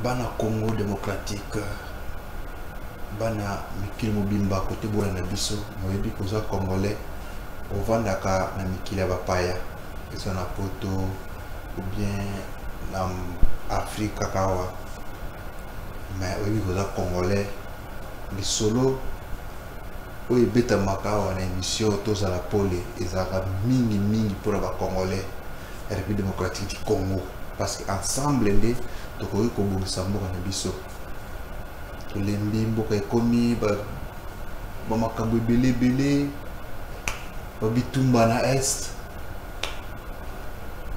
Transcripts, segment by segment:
bana Congo démocratique bana mikili mobimba côté bola na biso moyebi koza congolais ovandaka na mikili ya bapaya eza na poto ou bien na Afrique kawa mais oyebi koza congolais lisolo oyo ebetamaka awa na émission tozala pole ezalaka mingi mpona bacongolais ya République démocratique du Congo parce que ensemble nde tokoki kobongisa mboka na biso tolembi mboka ekomi bamakambo ebele babitumba na est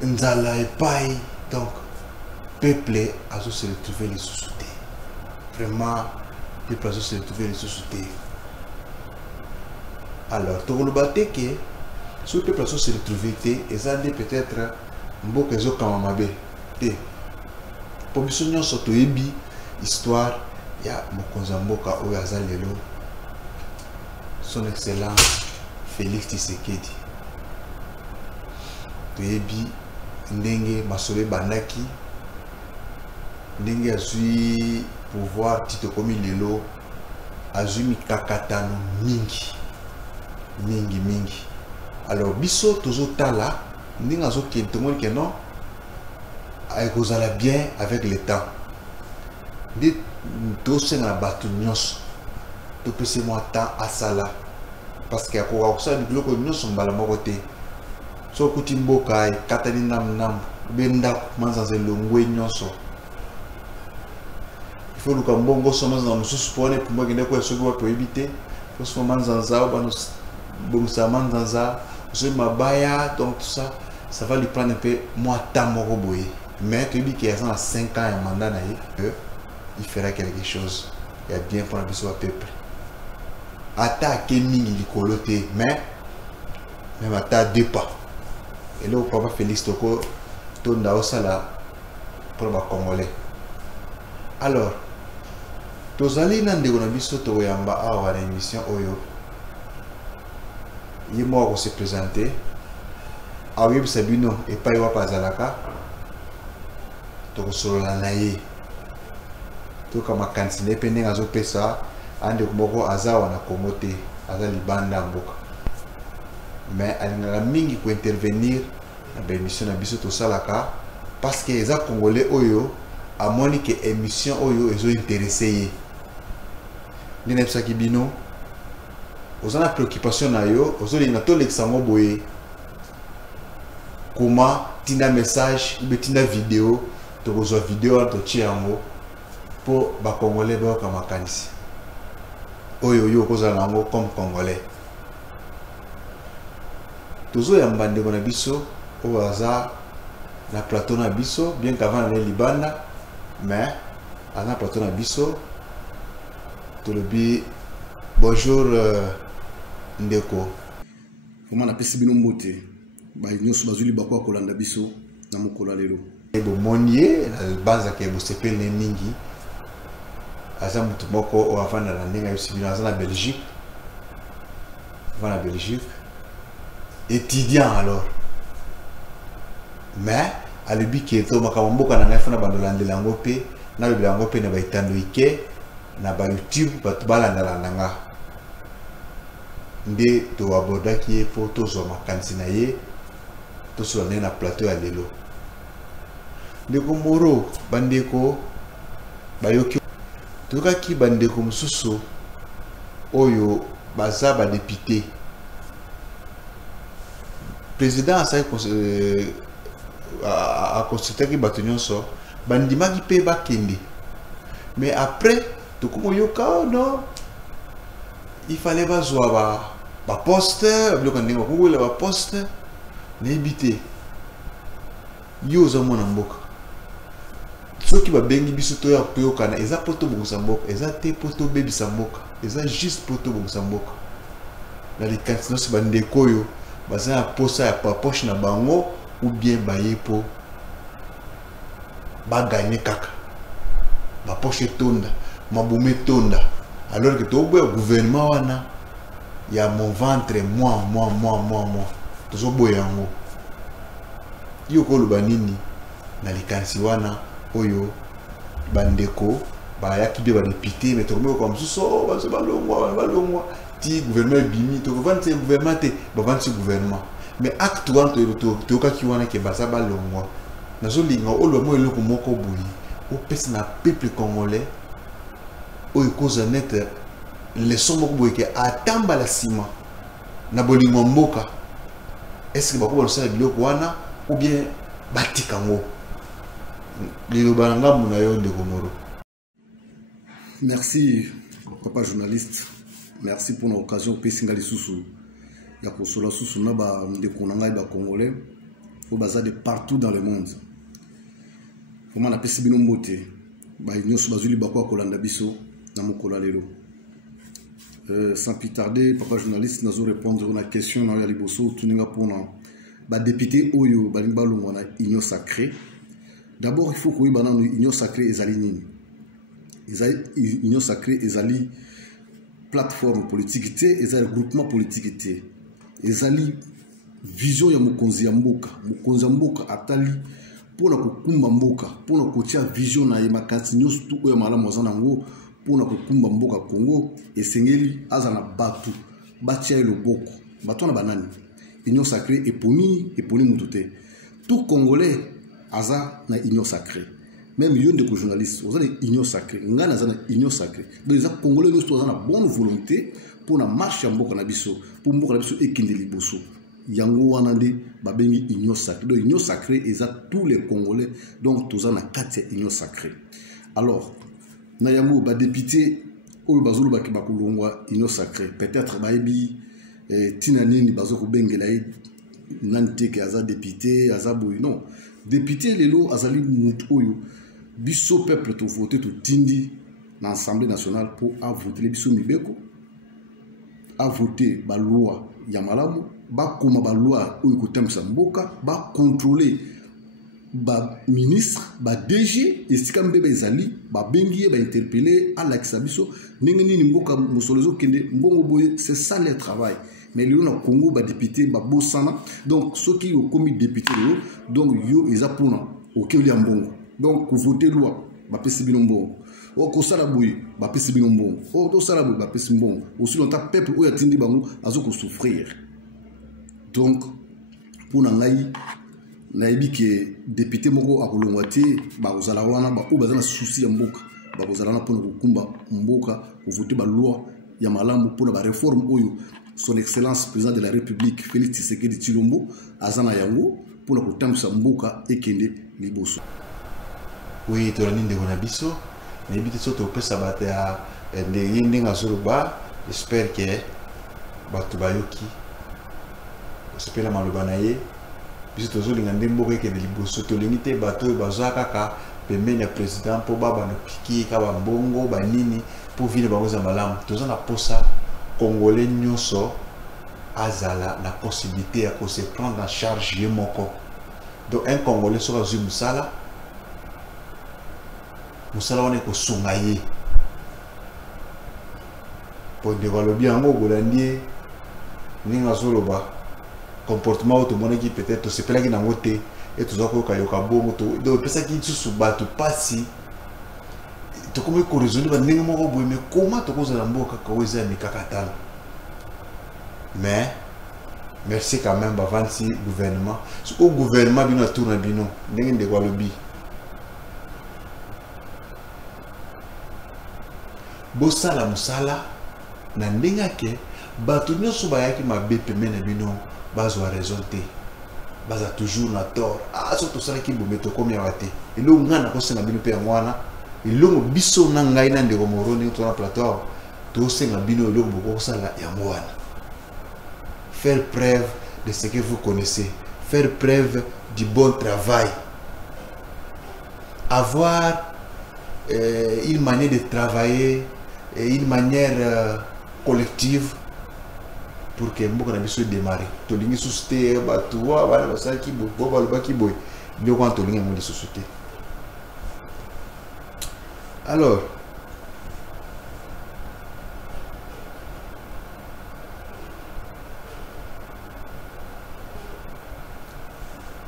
nzala epai donc peuple azo se retrouver lisusu te vraiment peuple azo se retrouver lisusu te alors tokoloba te ke so peuple azo se retrouver te eza nde peut-être mboka ezokama mabe te po biso nyonso toyebi histoire ya mokonzi ya mboka oyo aza lelo son excellence Félix Tshisekedi toyebi ndenge masolo ebandaki ndenge azwi pouvoir titokomi lelo azwi mikakatano mingi alors biso tozotala ndenge azokende tomoni ke non akozala bien avec le temps nde tosenga na bato nyonso topesi mwa temps asala parce que akoka kosala biloko nyonso mbala moko te so okuti mboka ekatani ndambu be ndako manzanza elongwe nyonso ifo luka mbongo so manzanza mosusu mpo wana epumba kende koya soki wapi oyebi te foso manzanza o bano bongisa manzanza osoki mabaya donc tout ça ça va lui prendre un peu moins temps moko boye mais toyebi ke aza na 5 ans ya mandat na ye il fera quelque chose ya bien pour la biso ya peuple ata ake mingi likolo te mais même ata 2 pas et là papa Félix toko tonda osala pour ba congolais alors tozali na ndeko na biso toyamba awa na émission oyo ye mo ko se présenter awi sabino et pas wa pazalaka toko solola na ye kama kansine pe ndenge azopesa ande moko azawa na Congo te aza libanda mboka mais alingaka mingi ko intervenir na bémission na biso tosalaka parce que eza congolais oyo amoni ke émission oyo ezo intéressé ye ndenge ebisaki bino oza na préoccupation na yo ozolinga tolekisa ngo boye kuma tinda message ube tinda vidéo tokozwa vidéo wana totie yango pour ba congolais ba kama kanisi oyo yo kozala nango comme congolais tozo ya mbande na biso o aza na plateau na biso bien qu'avant na libanda mais ana plateau na biso tolobi bonjour ndeko comment na pesi bino mbote ba nyoso bazuli bakwa kolanda biso na mokolo lelo ebo monier na base ke bo sepele mingi aza mutu moko o avanda na ndenge yo sibina aza na Belgique étudiant alors mais alobi ke to makambo mboka na ngai fana bandolandela yango pe na lobela yango pe na baitando ike na ba YouTube bato balandala nanga nde to abordaki ye po tozwa makanisi na ye tosola ndenge na plateau ya lelo ndeko moro bandeko bayoki tokaki bandeko mosusu oyo baza ba député président a consulté bato nyonso bandimaki pe bakende mais après tokomoyoka non il fallait bazwa ba poste biloko ndenge bakokola ba poste nayebi te yo oza mwana mboka soki babengi biso toya koyokana eza po tobongisa mboka eza te po tobebisa mboka eza juste po tobongisa mboka na likanisi nyonso bandeko oyo baza na posa ya poche na bango ou bien baye po baganye kaka bapoche etonda mabumu etonda alors que toboya gouvernement wana ya mon ventre moi tozoboya yango yo koloba nini na likanisi wana oyo bandeko bayaki be ba député mais to comme so ba longwa ti gouvernement bimi to vante gouvernement te ba vante gouvernement mais acte wan to ka ki wana ke basa ba longwa nazo linga o lo mo eloko moko boyi o pesa na peuple congolais o cause net leçon moko boyi ke atamba la ciment na bolingo mboka est-ce que bako bonsa biloko wana ou bien batikango le balanga muna yo de Komoro. Merci papa journaliste, merci pour l'occasion pe singali susu ya kosola susu na ba ndeko na ngai ba congolais au bazar de partout dans le monde. Vraiment na pesi bino mbote ba nyoso bazuli bakwa kolanda biso na mokola lelo. Sans plus tarder, papa journaliste, nous allons répondre à une question dans la liboso tuninga pour ba député oyo balimba longona union sacrée. D'abord, il faut que nous union sacrée ezali nini. Union sacrée ezali plateforme politique té, ezali groupement politique té. Ezali vision ya mokonzi ya mboka atali pour la kokumba mboka, pour la kotia vision na yemakati nyos tu oyo malamu zana ngo pour na kokumba mboka Congo esengeli azana batu batia loboko bato na banani union sacrée eponi mutute tout congolais aza na union sacrée même yon de ko journaliste oza na union sacrée ngana aza na union sacrée donc les congolais nous aza na bonne volonté pour na marche ya mboka na biso pour mboka na biso ekende liboso yango wana nde babengi union sacrée donc union sacrée eza tous les congolais donc toza na kati ya union sacrée. Alors na yango ba député oyo bazolo ba kolongwa union sacrée peut-être baebi tina nini bazoko bengela nante ke aza député aza boy non député lelo azali mutu oyo biso peuple to voter to tindi na assemblée nationale pour a voter biso mibeko a voter ba loi ya malamu ba koma ba loi oyo ko temsa mboka ba contrôler ba ministre ba DG esika mbebe ezali ba bengiye ba interpeller à l'axibiso ningini mboka musolozo kende mbongo boye c'est ça le travail mais le na Congo ba député ba bosana donc ceux qui ont commis député donc yo eza pona okeli mbongo donc ko voter loi ba pesi bino mbongo o ko sala boye ba pesi bino mbongo o to sala boye ba pesi mbongo aussi longtemps peuple o yatindi bango azoko souffrir donc pour ngai naibi ke député moko akolongwa te ba ozala wana ba o bazana souci ya mboka ba ozala na pona kokumba mboka ko voter ba loi ya malamu pona ba réforme oyo son excellence président de la République Félix Tshisekedi Tshilombo azana yango pona kotamisa mboka ekende liboso. Oui, to la ninde kona biso naibi te soto pesa bata ya ndenge ngazolo ba j'espère que batu bayoki osepela maloba na ye biso tozolinga nde mboka ekende liboso tolingi te bato oyo bazwa kaka pembeni ya président mpo baba nopiki ka bambongo banini mpo vile bango za malamu toza na posa congolais nyonso azala na possibilité ya kose prendre en charge ye moko donc un congolais soki azwi mosala wana ekosunga ye mpo ndeko alobi yango okolandi ye ndenge azoloba comportement auto monaki peut-être c'est pas qui na ngote et tout ça ko kayoka bongo to donc pesa ki tsusu batu pasi to comme ko résoudre ba ndenge moko boye mais comment to ko za mboka ka weza mikakatala mais merci quand même ba vansi gouvernement au gouvernement bino tourna bino ndenge ndeko lobi bosala musala na ndenge ke batu nyoso bayaki mabe pemene bino bazo a raison te baza toujours na tort surtout ça qui bombe to comme yawate elo ngana ko senga bino pe ngwana elo biso na ngai na ndeko moroni to na plateau to senga bino elo boko sala ya ngwana faire preuve de ce que vous connaissez faire preuve du bon travail avoir une manière de travailler une manière collective pour que mboka na biso démarrer to lingi susté batu wa bana basala ki bo ba loba ki boy bio quand to lingi mo susté. Alors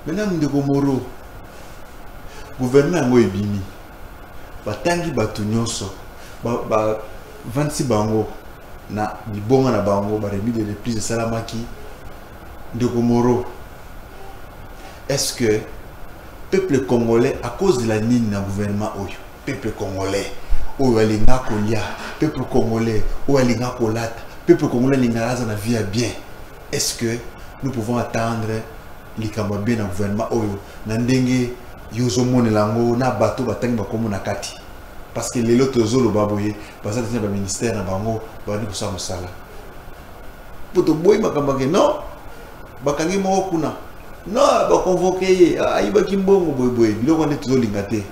maintenant de Komoro gouvernement ngo ebimi batangi bato nyonso ba 26 bango na libonga na bango ba remis de reprise salamaki Ndeko Moro. Est-ce que peuple congolais à cause de la ligne na gouvernement oyo peuple congolais oyo alinga kolia peuple congolais oyo alinga kolata peuple congolais alinga na vie bien, est-ce que nous pouvons attendre likambo bien na gouvernement oyo na ndenge yozo monelango na bato batangi bakomo na kati parce que lelo tozolo baboye parce que ba ministère na bango ba ni kusala musala poto boy makamba ke non bakangi mo kuna non ba convoquer ayiba kimbongo boy biloko nde tozolinga te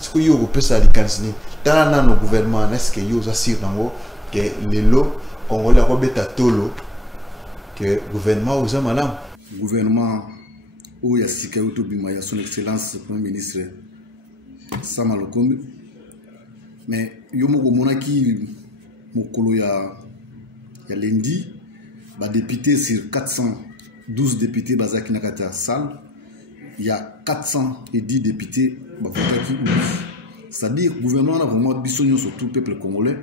siko yo ko pesa likansi tala na no gouvernement est-ce que yo za sir nango que lelo congolais ko beta tolo que gouvernement oza malam gouvernement où il y a Sikayoto Bima, il y a son excellence premier ministre Sama Lokombi. Mais yomo monaki mokolo ya lundi, ba député sur 412 députés bazaki na kata salle, il y a 410 députés ba votaki. C'est-à-dire gouvernement na vraiment bisonyo sur tout peuple congolais,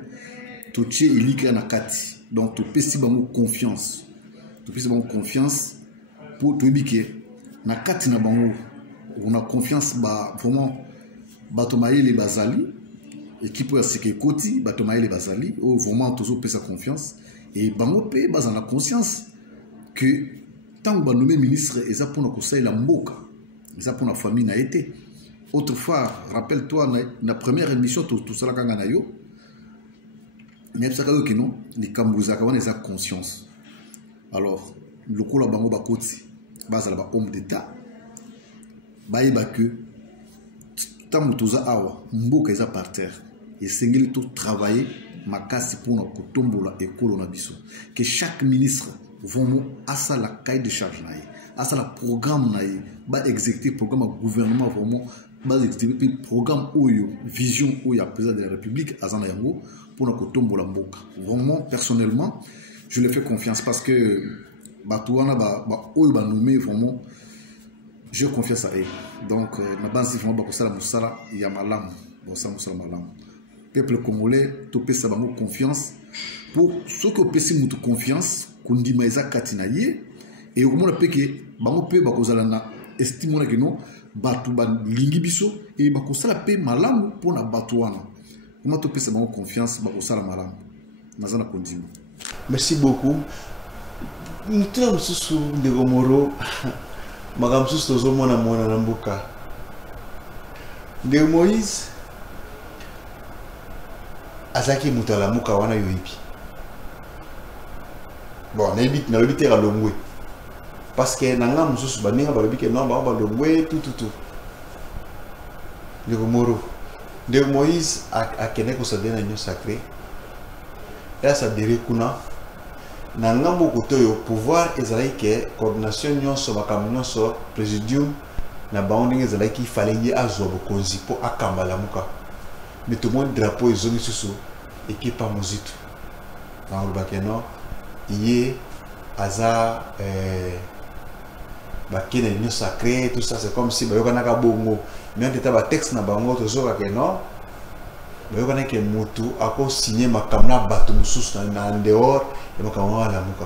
to tché elika na kati. Donc to pesi bango confiance. To pesi bango confiance pour to ebike na kati na bango on a confiance ba vraiment batomaye les bazali équipe ya seke koti batomaye les bazali ou vraiment toujours pesa confiance et bango pe bazana la conscience que tant ba nommé ministre eza pour na conseil la mboka eza pour na famille na été autrefois rappelle-toi na première émission tout ça la kanga na yo mais ça ka yo kino ni kambuza ka wana eza conscience alors le ko la bango ba koti bazala ba homme d'état bayiba que tant toza awa mboka eza par terre et sengeli tout travailler makasi pour na kotombola ekolo na biso que chaque ministre vraiment a ça la cahier de charge naïe a ça la programme naïe ba exécuter programme gouvernement vraiment ba exécuter programme oyo vision oyo président de la République azana yango pour na kotombola mboka vraiment personnellement je le fais confiance parce que Batouana ba oyo ba nommé vraiment je confiance à eux donc na base vraiment ba kosala musala ya malamu bo sa musala malamu peuple congolais to pesa bango confiance pour ceux qui pesi mutu confiance kundima eza katina ye et au moins peke bango pe ba kozala na estime na que non batu ba lingi biso et ba kosala pe malamu pour na Batouana comment to pesa bango confiance ba kosala malamu nazana kondima. Merci beaucoup. Nous sous de Moro, Madame Soustozo Mona Mona Nambuka. De Moïse Azaki Mutala Muka Wana Yoipi. Bon, na lobité à Longwe. Parce que Nanga Moussous Baninga Balobique, non, Longwe, tout. De Moro. De Moïse a Keneko Sadena Nyo Sacré. Et à sa Kuna. Na ngambo kotoyo pouvoir ezalaki ke coordination nyonso makambo nyonso présidium na bango ndenge ezalaki fallait ye azwa bokonzi po akambala muka mais tout le monde drapeau ezongi susu ekipa mozitu na olobaki no ye aza bakene nyonso sacré tout ça c'est comme si bayokanaka bongo mais en état ba texte na bango tozokaka no bayokana ke mutu ako signer makambo na bato mosusu na dehors et makambo na muka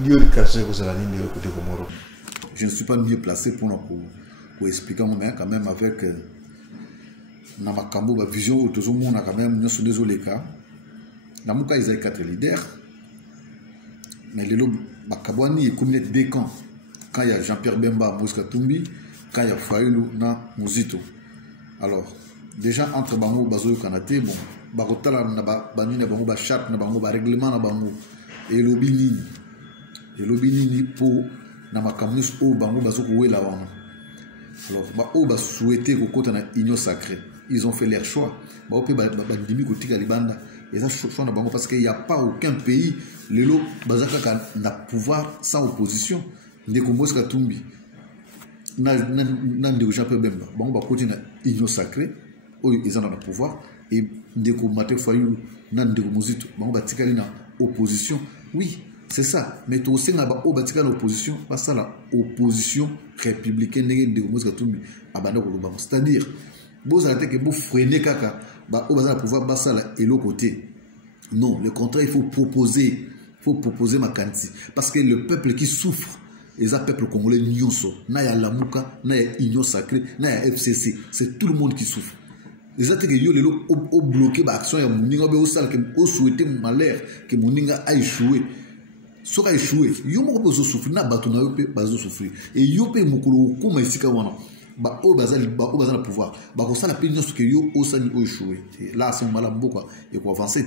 il y a une question que ça la ligne de côté Komoro. Je ne suis pas mieux placé pour expliquer mais quand même avec na makambo ba vision autour monde quand même nous sommes désolés cas na muka ils ont 4 leaders mais les lob bakabwani et communauté des camps quand il y a Jean-Pierre Bemba Moïse Katumbi quand il y a Fayulu na Muzito alors déjà entre bango bazo kanate bon bakotala na bani na bango ba charte na bango ba règlement na bango et lobini pour na makamus o bango bazo ko wela wana alors ba o ba souhaiter ko kota na union sacrée ils ont fait leur choix ba o pe ba dimi ko tika libanda et ça choix na bango parce qu'il y a pas aucun pays lelo bazaka na pouvoir sans opposition ndeko Moïse Katumbi na ndeko Jean-Pierre Bemba bango ba kota na union sacrée ils ont le pouvoir et ndeko Maté Fayulu ndeko Muzito bango batikali na opposition oui c'est ça mais to aussi na ba o batikali na opposition pas ça la opposition républicaine ndeko Moïse Katumbi abanda ko lobango c'est-à-dire Vous arrêtez que vous freinez kaka, au bazar pouvoir basser et l'autre côté. Non, le contraire, il faut proposer ma quantité. Parce que le peuple qui souffre, les peuple congolais nyonso, na ya Lamuka, na ya Union Sacrée, na ya FCC, c'est tout le monde qui souffre. Les autres qui ont bloqué l'action, ils ont souhaité malheur que Moninga a échoué. Ce qui a échoué, ils ont souffert, ils ont souffert. Et ils ont souffert, ils ont le pouvoir. Ils ont échoué. Là, à ce moment-là, ils ont avancé.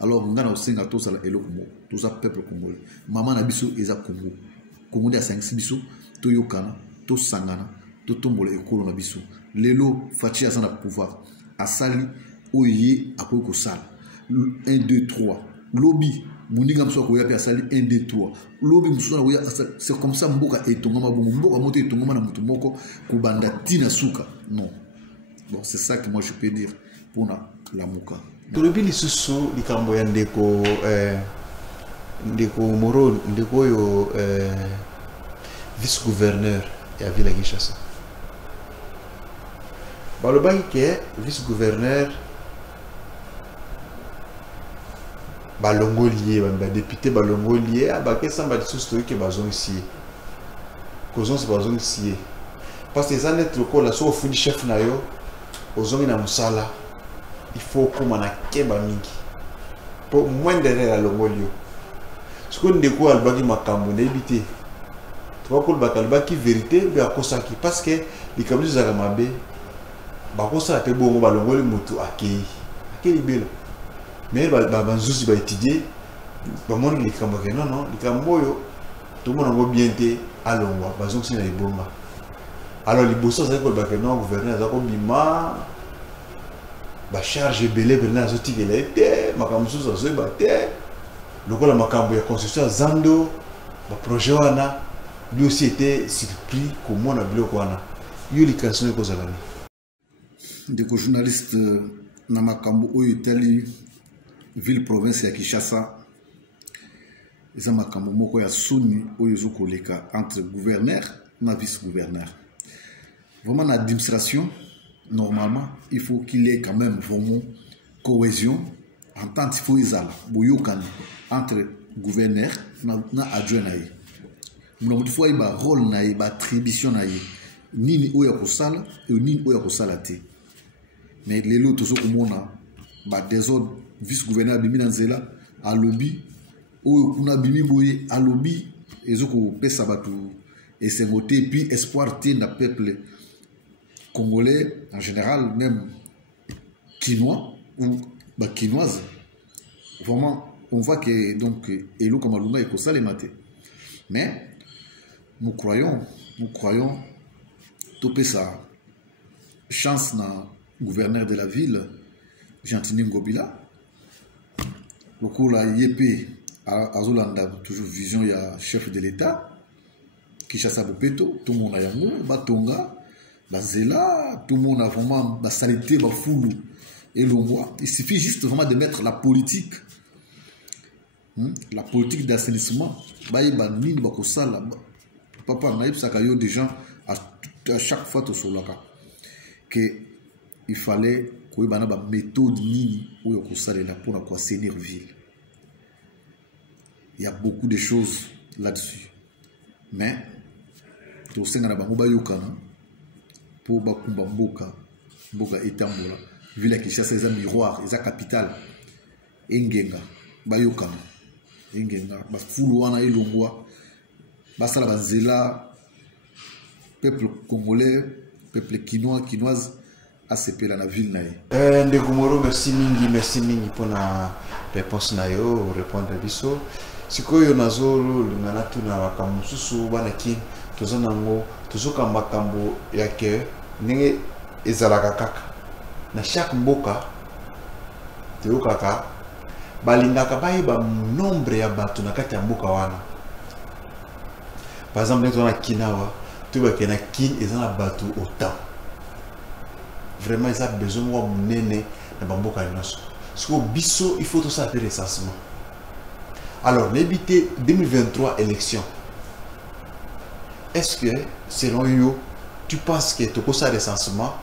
Alors, on a aussi tout ça, tout ça, peuple congolais. Maman Nabiso, ils ont Congo. Congo de 5 biso, to Yokana, to Sangana, to Tombole et Kolo Nabiso. Lelo, Fachi a son pouvoir. Asali, Oye, Apoiko Sal. 1, 2, 3. Lobby, Mouniga Msoa Koya Asali, 1, 2, 3. Lobby Msoa Koya, c'est comme ça, Mboka et Tongama, Mboka Mote et Tongama Mutumoko, Kubanda Tina Suka. Non. Bon, c'est ça que moi je peux dire pour la Mouka. Tolobi lisusu likambo ya ndeko Moro ndeko yo vice-gouverneur ya ville ya Kinshasa. Balobaki ke vice-gouverneur balongolier ba député balongolier abake samba lisusu ke bazongisier. Kozon se bazongisier. Parce que ça net trop la so fudi chef na yo ozongi na musala. Il faut qu'on ait keba mingi pour moins derrière la longolio. Ce qu'on découvre al bagi makambo n'ébité. Tu vois qu'on bakal baki vérité be akosaki parce que les kabili zakamabe bakosa te bongo ba longoli mutu akei belo. Mais banzusi ba étudier ba moni les kambo ke non les kambo yo tout le monde bien té alongwa bazong sina ibonga. Alors les bosso ça ko bakal non gouverneur za ko bima ba charge belé bernard zoti gelete makamusu zo bate lokola makambo ya construction zando ba projet wana lui aussi était surpris comment na biloko wana yo likasino ko zalani ndeko journaliste na makambo oyo teli ville province ya Kinshasa eza makambo moko ya suni oyo zo koleka entre gouverneur na vice gouverneur vraiment l'administration. Normalement, il faut qu'il y ait quand même vraiment cohésion, entente, il faut izala, boyokani entre gouverneur na adjoint naïe. Il faut qu'il y ait un rôle naïe, une attribution naïe. Nini oya kosala et nini oya kosala te. Mais les lots tous comme on a désordre vice-gouverneur bimi nanzela à lobby oyo kuna bimi boye à lobby ezoko pesa batu et c'est voté puis espoir te na peuple congolais en général, même quinois ou quinoise. Vraiment, on voit que donc Elo Kamalunga est ça les matés. Mais nous croyons, topé sa chance na gouverneur de la ville, Gentini Ngobila. Le coup là, Yépé, à Zolanda, toujours vision, il y a chef de l'État, Kinshasa Bopeto, tout le monde a yango, Batonga. Bazela, tout le monde a vraiment la saleté, la foule et le roi. Il suffit juste vraiment de mettre la politique d'assainissement. Papa, des gens à chaque fois que il fallait qu'il y ait une méthode pour assainir la ville. Il y a beaucoup de choses là-dessus. Mais, tout ce pour Bakumba Mboka Etambola, ville à Kinshasa, c'est un miroir, c'est un capital. Engenga, Bayokana, Engenga, Foulouana et Longwa, Basala Bazela, peuple congolais, peuple quinoise, ACP la ville naïe. Ndegumoro, merci mingi pour la réponse naïo, répondre à biso. Si koyo nazolo, l'unanatu na wakamususu, banaki, tozanango, tozoka makambo yake, nenge ezalaka kaka. Na chaque mboka, teo kaka, balingaka ba nombre ya bato na kati ya mboka wana. Par exemple, nous avons Kinawa, tu vois qu'il y a Kin et na bato autant. Vraiment, ils ont besoin de mener dans le mboka nyonso. Parce que biso, il faut tout ça faire recensement. Alors, l'éviter 2023 élection. Est-ce que, selon vous, tu penses que tu as ça recensement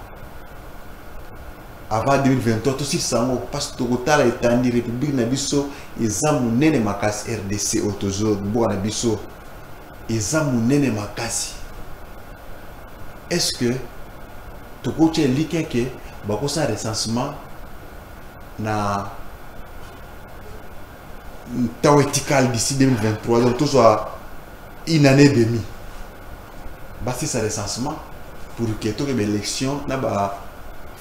avant 2023 tout ça parce que tu as l'étendue République Nabiso examen nene makasi RDC autozo bo Nabiso examen nene makasi. Est-ce que tu as dit que bako ça recensement na théorical d'ici 2023 donc tout soit une année et demie basi ça recensement pour que tu aies l'élection na ba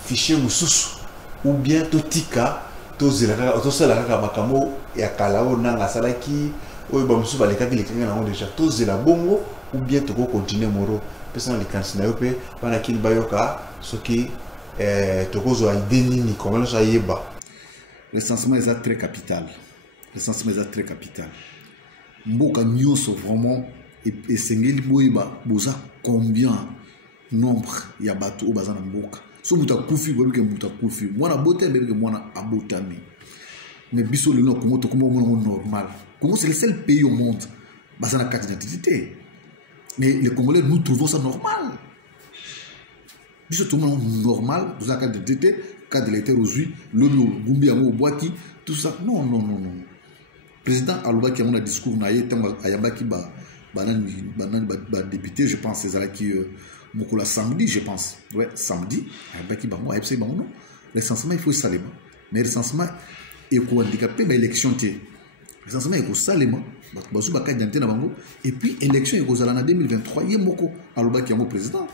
fichier mususu ou bien to tika to zela to sala kaka makamo ya kalao nanga salaki oyo ba mususu balekaki lekinga nango déjà to zela bongo ou bien to continuer moro personne les candidats yo pe bana kini bayoka soki to kozo idée nini comment ça yeba. Recensement est très capital. Recensement est très capital. Mboka nyonso vraiment et sengeli boyeba boza combien nombre ya bato o bazana mboka. So muta kufi bobi ke muta kufi. Mwana bote bebe ke mwana abotami. Mais biso le no Congo to comme normal. Congo c'est le seul pays au monde bazana carte d'identité. Mais les Congolais nous trouvons ça normal. Biso tout le monde normal, bazana carte d'identité, carte d'électeur aujourd'hui, l'ono gumbi yango boaki, tout ça. Non. Président Aloba qui a mon discours naïe tellement ayambaki ba député, je pense c'est ça qui Mokola samedi, je pense. Ouais, samedi, ayambaki ba moi FC ba non. Recensement il faut salement. Mais recensement est handicapé mais élection té. Recensement est salement. Basu ba ka d'identité na bango et puis élection est kozala na 2023 yé moko Aloba qui a mon président.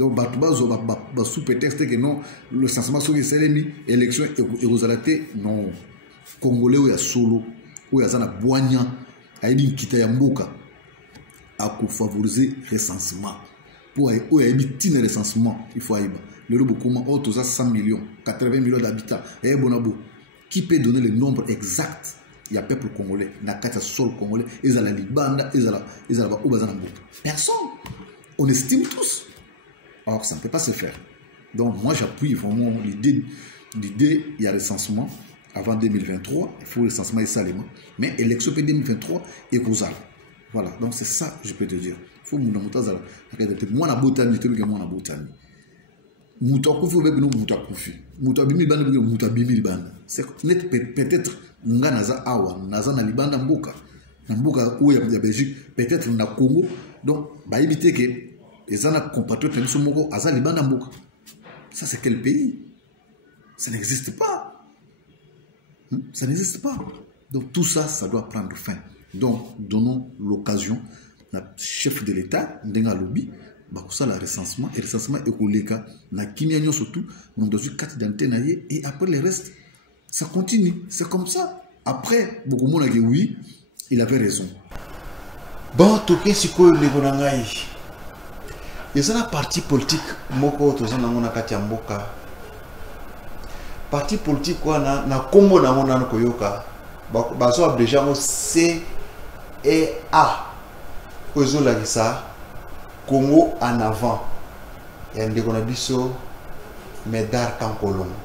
Donc batubazo ba sous prétexte que non le recensement sur les élection est kozala té non. Congolais ou ya solo ou ya zana boanya ayebi kita ya mboka a ko favoriser recensement pour ou ya yebi tine recensement il faut aiba le lobo comment auto 100 millions 80 millions d'habitants et bonabo qui peut donner le nombre exact il y a peuple congolais na kata sol congolais ils ala libanda ils ala ba obazana mboka personne on estime tous alors ça ne peut pas se faire donc moi j'appuie vraiment l'idée il y a recensement avant 2023, il faut le recensement et salement. Mais élection 2023 est causal. Voilà, donc c'est ça je peux te dire. Il faut que moi na botani, tu veux moi na botani. Mouta kufi ou non mouta kufi. Mouta bimi ban ou mouta bimi ban. C'est peut-être nga naza awa, naza na libanda mboka. Na mboka où il y a Belgique, peut-être na Congo. Donc, bah éviter que les ana compatriotes ne sont moko aza libanda mboka. Ça c'est quel pays? Ça n'existe pas. Ça n'existe pas. Donc tout ça, ça doit prendre fin. Donc donnons l'occasion au chef de l'État, Ndenga Lobby, ça le recensement, et le recensement est au Leka, na Kinyanyo surtout, donc dans une carte d'identité, et après le reste, ça continue. C'est comme ça. Après, beaucoup de monde a dit oui, il avait raison. Bon, tout ce qui est le Gonangaï, il y a un parti politique, Moko, tout ça, dans Katiamboka. Parti politique quoi na kombo na mona koyoka bazo abreja mo C et A ozo la gisa Congo en avant et ndeko na biso Médard Kankolongo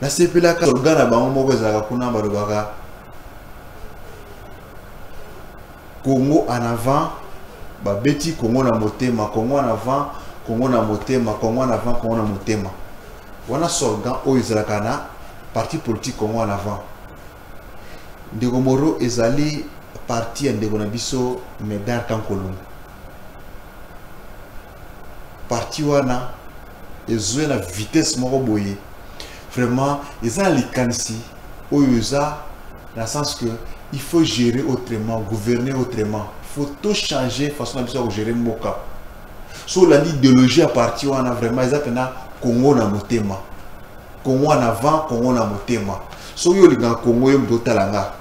na sepela ka organa bango moko ezaka kuna balobaka Congo en avant babeti Congo na motema Congo en avant Congo na motema Congo en avant Congo na motema. On a sorgan au Israël, parti politique Congo en avant. Ndegomoro ezali parti Ndegonabiso Médard Kankolongo. Parti wana ezoué na vitesse moko boye. Vraiment, ils ont les kanisi au USA dans le sens que il faut gérer autrement, gouverner autrement. Il faut tout changer façon de gérer Moka. Sur l'idéologie à partir wana vraiment exactement Congo na motema. Congo en avant, Congo na motema. So yo liga Congo yo mdo talanga.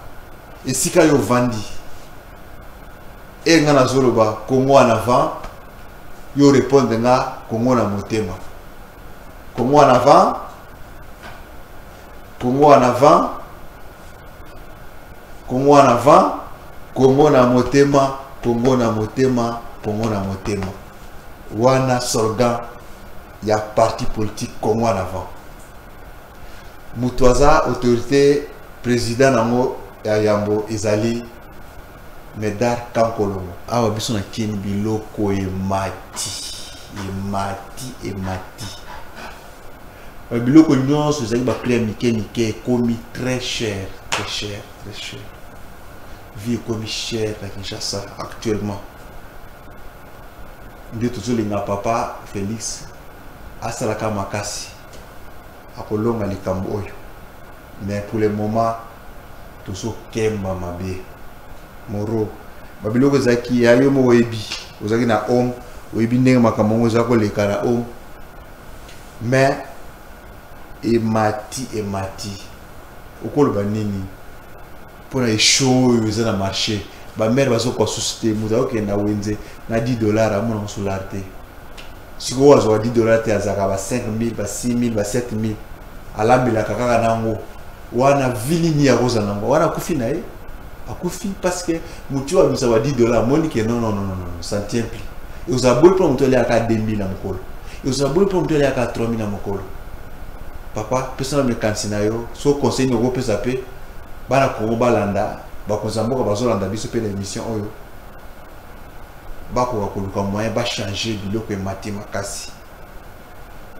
Esika yo vandi. E nga na zoloba Congo en avant, yo répondre nga Congo na motema. Congo en avant, Congo en avant, Congo en avant, Congo na motema, Congo na motema, Congo na motema. Wana slogan il y a parti politique Congo en avant. Moutouaza, autorité, président Nango Yambo Ezali Medar Kankolongo. Awa biso na tieni biloko emati. Biloko nyonso ezali ba prix mike ekomi très cher. Vie ekomi cher à Kinshasa actuellement. Nde tozolinga papa Félix asalaka makasi akolonga likambo oyo. Mais pour le moment tozo kemba mabe. Moro babiloko zaki ayo mo webi ozaki na homme webi ndenge makambo zako lekala homme. Mais emati okoloba nini pona eshow yo na marché ba mère bazo ko société muza okenda wenze na $10 amona musularte siko wazo wa $10 te azaka ba 5000 ba 6000 ba 7000 alambela kaka nango wana vili ni yakoza nango wana kufi na ye akufi parce que mutu wa misa wa $10 monique non ça tient plus et vous abol pour mutu le aka 2000 na mokolo et vous abol pour mutu le aka 3000 na mokolo. Papa, personne ne me cancine so conseil no pesa pe bana ko balanda ba konzamboka bazolanda biso pe l'émission oyo ba ko koluka moyen ba changer biloko emati makasi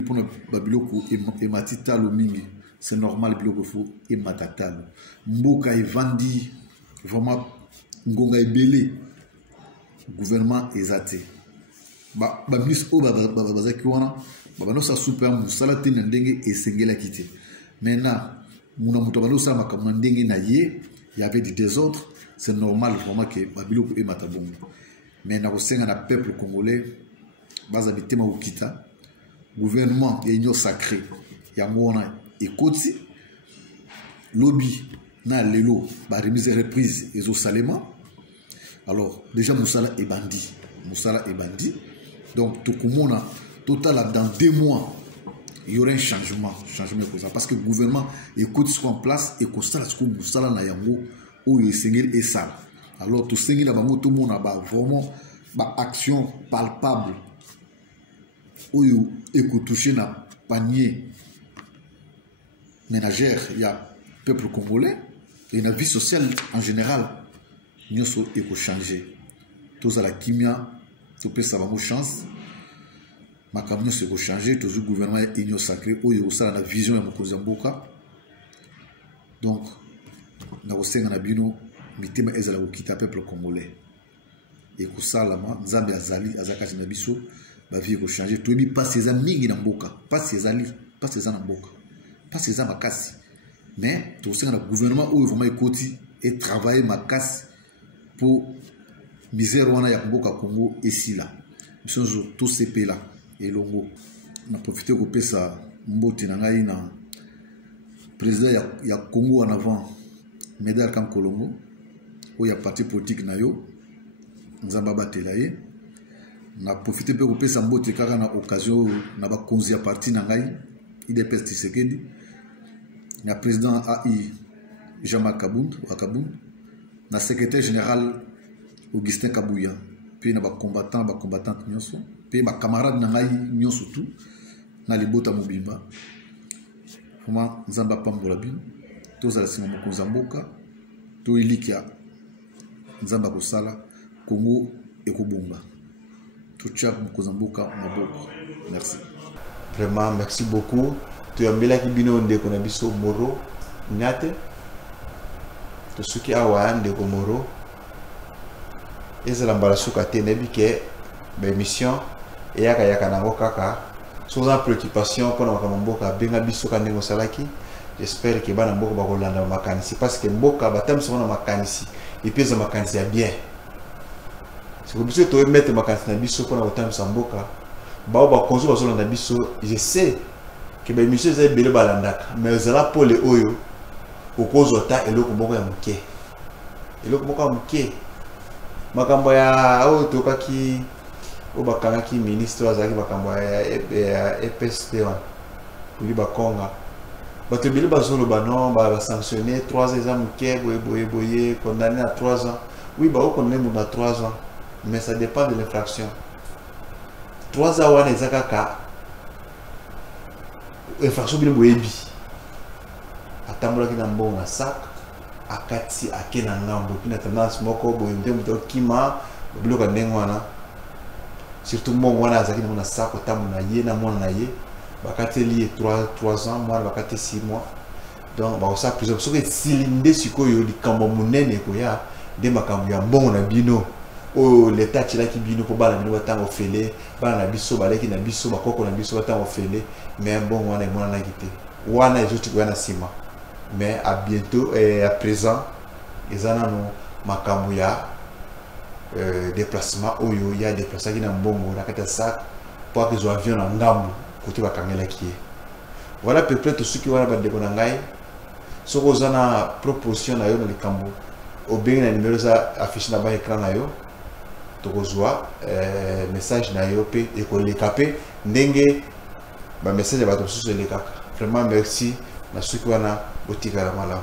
pour ba biloko emati talo mingi c'est normal biloko fo emata talo mboka evandi vraiment ngonga ebele gouvernement ezate ba ministre o bazaki wana babano sa super musala te na ndenge esengela kité maintenant muna muto bano sa makamwa ndenge na ye y avait du désordre c'est normal vraiment que babiloko e matabongo mais na kosenga na peuple congolais baza bitema okita gouvernement ya union sacré ya ngona ekoti lobby na lelo ba remise reprise ezo salema alors déjà musala e bandi donc tout komona total dans 2 mois il y aura un changement comme ça parce que le gouvernement écoute ce qu'on place et constate ce qu'on sala na yango ou il sengel et ça alors tout sengel na bango tout monde a vraiment ba action palpable ou écoute toucher na panier ménagère il y a peuple congolais et la vie sociale en général nous sommes éco changer tous à la kimia tout peut ça va vous chance makambo se ko changer toujours gouvernement et union sacrée oyo osala na vision ya mokonzi mboka donc na kosenga na bino mitema ezala kokita peuple congolais et ko salama nzambe azali azaka na biso ba vie ko changer to bi pas ces mingi na mboka pas ces na mboka pas ces makasi mais to senga na gouvernement oyo vraiment ekoti et travailler makasi pour misère wana ya mboka Congo esila biso tous ces pays là et longo na profité ko pesa mboti na ngai na président ya Congo en avant Medar Kankolongo ou ya parti politique na yo nzamba batela ye na profité pe ko pesa mboti kaka na occasion na ba konzi ya parti na ngai IDPS Tshisekedi na président AI Jean-Marc Kabund na secrétaire général Augustin Kabouya puis na ba combattante nyonso pe ba camarade na ngai nyonso tout na libota mobimba fuma nzamba pambola bino tozala singa mokonza mboka to ilikia nzamba kosala Congo ekobonga tucha mokonza mboka maboko merci vraiment merci beaucoup tu ambela ki bino ndeko na biso Moro Nyate to suki awa ndeko Moro ezala mbala suka te nebi ke ba émission yaka nango kaka sans préoccupation pour na mboka benga biso ka ndenge salaki j'espère que bana mboka bakolanda makanisi parce que mboka batamisa na makanisi epeza makanisi ya bien c'est comme si tu mettre makanisi na biso pour na batamisa mboka ba konzo bazolanda biso je sais que ba émission za bele balandaka mais zala pour les oyo okozota eloko moko ya muke makambo ya o tokaki o bakangaki ministre azaki makambo ya EPST wana kuli bakonga bato bile bazoloba non ba sanctionner 3 ans muke boye condamné à 3 ans oui ba condamné à 3 ans mais ça dépend de l'infraction 3 ans wana ezaka infraction bile boyebi atambola ki na mbongo na sac akati akena ngambo pina tendance moko boyende muto kima biloko ndenge wana surtout mon wana azaki na sako tamu na ye na mwana na ye bakati li 3 ans moi bakati 6 mois donc ba ça plusieurs parce que silinde sikoyo likambo munene ko ya de makambo ya mbongo na bino o l'état tila ki bino po bala bino batango fele bana na biso baleki na biso bakoko na biso batango fele mais bon wana mwana na kité wana ezoti ko na sima mais à bientôt et à présent ezana no makambo ya déplacement oyo ya déplacement ki na mbongo na kata sac pour que zo avion na ngambu côté bakangela ki voilà peu près tout ce qui wana ba de konangai soko zana proposition na yo na likambo obengi na numéro za affiché na ba écran na yo tokozwa message na yo pe ekoleka pe ndenge ba message ba to susu eleka vraiment merci na suki wana botika la malamu.